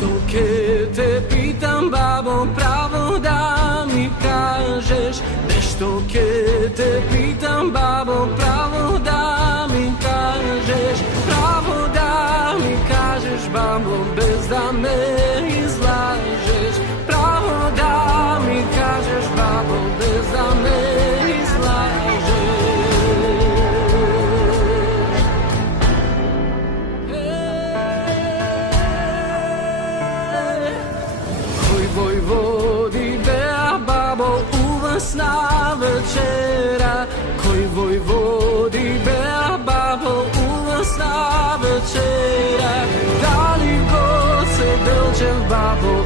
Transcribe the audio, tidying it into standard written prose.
Nešto ke te pitam, babo, pravo da mi kažeš. Nešto ke te pitam, babo, pravo da mi kažeš. Pravo da mi kažeš, babo, bez da me izlažeš. Pravo da mi kažeš, babo, bez da me izlažeš. Vojvodi bea, babo, uvasna večera. Koji vojvodi bea, babo, uvasna večera. Da li god se delčev, babo,